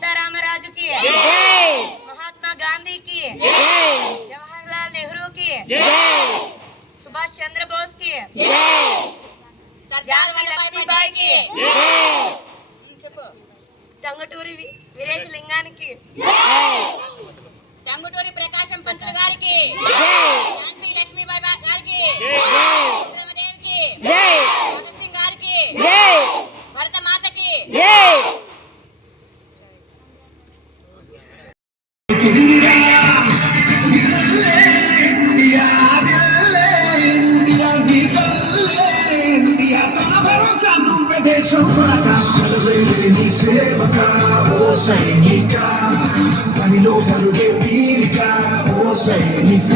సీతారామరాజుకి, మహాత్మా గాంధీకి, జవహర్లాల్ నెహ్రూకి, సుభాష్ చంద్రబోస్కి, ఝాన్సీ లక్ష్మీబాయికి, టంగుటూరి వీరేశలింగానికి, టంగుటూరి ప్రకాశం పంతులు గారికి, ఝాన్సీ లక్ష్మీబాయి గారికి, రుద్రమదేవికి, భగత్ సింగ్ గారికి, భరత మాతకి సేవక ఓ సైనిక పనిలో పరుగే తీరిక ఓ సైనిక